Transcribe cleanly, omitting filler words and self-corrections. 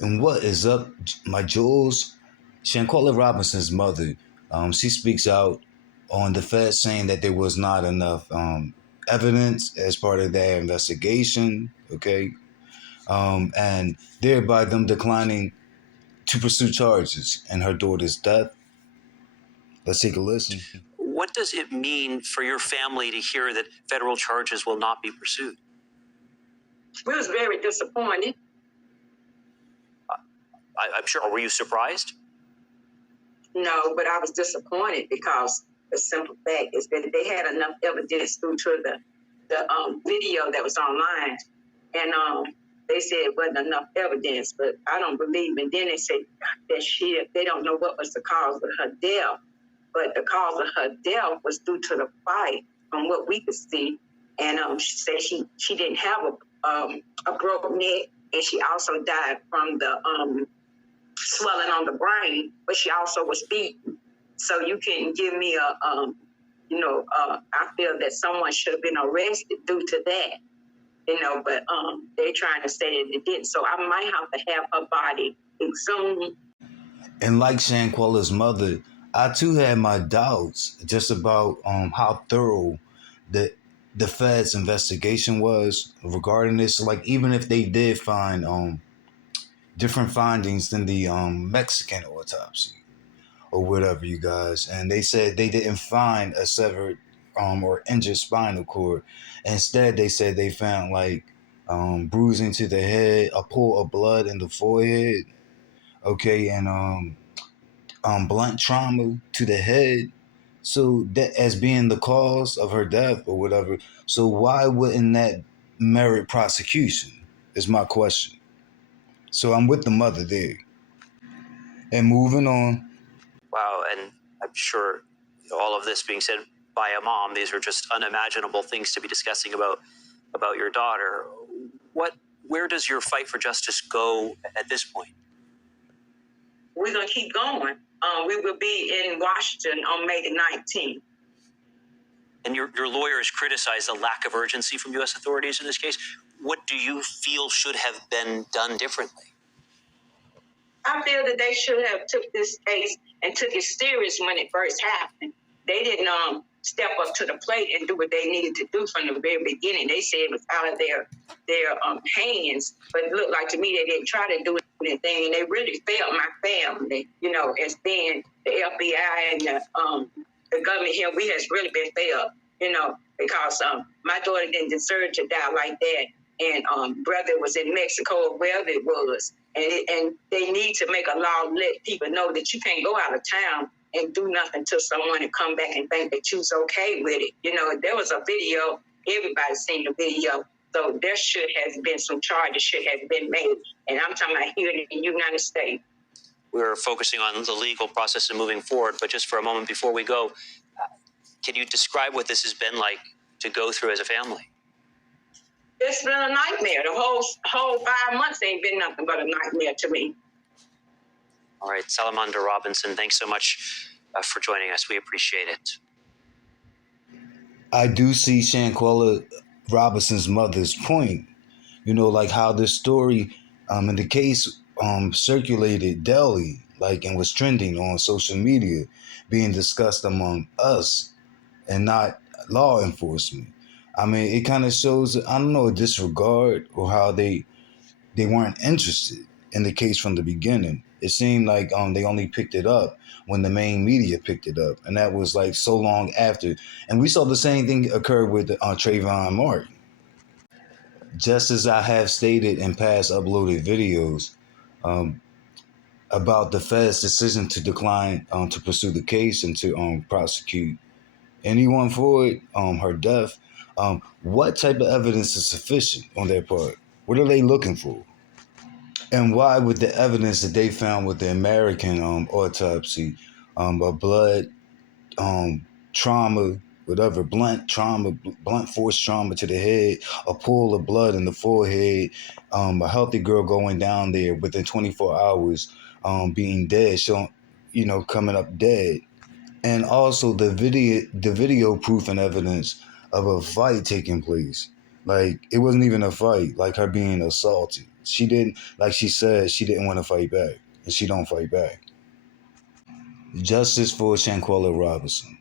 And what is up, my jewels? Shanquella Robinson's mother, she speaks out on the Fed saying that there was not enough evidence as part of their investigation, okay? And thereby them declining to pursue charges in her daughter's death. Let's take a listen. What does it mean for your family to hear that federal charges will not be pursued? We was very disappointed. I'm sure. Were you surprised? No, but I was disappointed because the simple fact is that they had enough evidence due to the video that was online, and they said it wasn't enough evidence. But I don't believe. And then they said that they don't know what was the cause of her death, but the cause of her death was due to the fight, from what we could see. And she said she didn't have a broken neck, and she also died from the swelling on the brain, but she also was beaten. So you can give me I feel that someone should have been arrested due to that, but they're trying to say that it didn't. So I might have to have her body exhumed. And like Shanquella's mother, I too had my doubts just about how thorough the Fed's investigation was regarding this. Like, even if they did find different findings than the Mexican autopsy or whatever, you guys. And they said they didn't find a severed or injured spinal cord. Instead, they said they found like bruising to the head, a pool of blood in the forehead, okay, and blunt trauma to the head. So that as being the cause of her death or whatever. So why wouldn't that merit prosecution? Is my question. So I'm with the mother there. And moving on. Wow, and I'm sure all of this being said by a mom, these are just unimaginable things to be discussing about your daughter. Where does your fight for justice go at this point? We're gonna keep going. We will be in Washington on May the 19th. And your lawyers criticized the lack of urgency from U.S. authorities in this case. What do you feel should have been done differently? I feel that they should have took this case and took it serious when it first happened. They didn't step up to the plate and do what they needed to do from the very beginning. They said it was out of their hands, but it looked like to me they didn't try to do anything, and they really failed my family. As being the FBI and the government here, we has really been failed. Because my daughter didn't deserve to die like that, and brother was in Mexico or wherever it was. And they need to make a law, let people know that you can't go out of town and do nothing to someone and come back and think that you's okay with it. There was a video, everybody's seen the video, so there should have been some charges should have been made. And I'm talking about here in the United States. We're focusing on the legal process and moving forward, but just for a moment before we go, can you describe what this has been like to go through as a family? It's been a nightmare. The whole 5 months ain't been nothing but a nightmare to me. All right, Salamander Robinson, thanks so much for joining us. We appreciate it. I do see Shanquella Robinson's mother's point. Like how this story in the case circulated daily, and was trending on social media, being discussed among us and not law enforcement. I mean, it kind of shows, I don't know, a disregard or how they weren't interested in the case from the beginning. It seemed like they only picked it up when the main media picked it up, and that was like so long after. And we saw the same thing occur with Trayvon Martin. Just as I have stated in past uploaded videos about the Fed's decision to decline to pursue the case and to prosecute anyone for it, her death, what type of evidence is sufficient on their part? What are they looking for? And why would the evidence that they found with the American autopsy, a blood trauma, whatever, blunt force trauma to the head, a pool of blood in the forehead, a healthy girl going down there within 24 hours, being dead, coming up dead. And also the video proof and evidence of a fight taking place. Like it wasn't even a fight. Like her being assaulted, she didn't. Like she said, she didn't want to fight back, and she don't fight back. Justice for Shanquella Robinson.